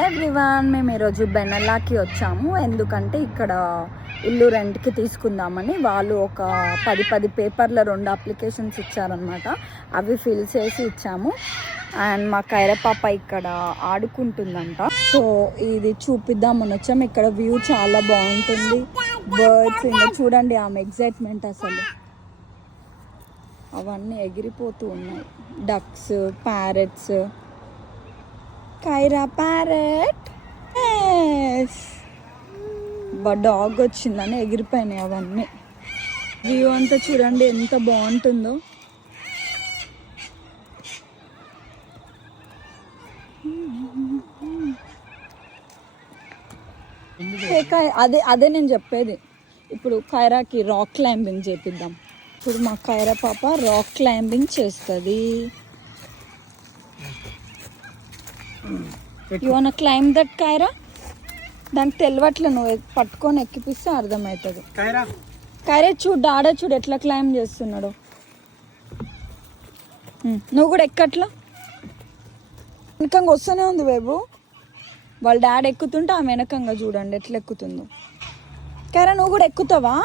Everyone, మేము ఈరోజు బెనెల్లాకి వచ్చాము. ఎందుకంటే ఇక్కడ ఇల్లు రెంట్కి తీసుకుందామని వాళ్ళు ఒక 10 పేపర్ల 2 అప్లికేషన్స్ ఇచ్చారనమాట. అవి ఫిల్ చేసి ఇచ్చాము. అండ్ మా కైర పాప ఇక్కడ ఆడుకుంటుందంట. సో ఇది చూపిద్దామని వచ్చాము. ఇక్కడ వ్యూ చాలా బాగుంటుంది. బర్డ్స్ ఇంకా చూడండి ఆమె ఎగ్జైట్మెంట్, అసలు అవన్నీ ఎగిరిపోతూ ఉన్నాయి. Ducks, parrots. Kaira parrot, dog వచ్చిందని ఎగిరిపోయినాయి అవన్నీ. వ్యూ అంతా చూడండి ఎంత బాగుంటుందో. అదే నేను చెప్పేది. ఇప్పుడు కైరాకి రాక్ క్లైంబింగ్ చేపిద్దాం. ఇప్పుడు మా కైరా పాప రాక్ క్లైంబింగ్ చేస్తుంది. You want climb that Kaira? దానికి తెలియట్లే, నువ్వు పట్టుకొని ఎక్కిపిస్తే అర్థమవుతుంది. కైరా చూడు, ఆడ చూడు ఎట్లా క్లైంబ్ చేస్తున్నాడు. నువ్వు కూడా ఎక్కట్లా వెనకంగా వస్తూనే ఉంది బాబు. వాళ్ళ డాడీ ఎక్కుతుంటే ఆమె వెనకంగా చూడండి ఎట్లా ఎక్కుతుందో. కైరా నువ్వు కూడా ఎక్కుతావా?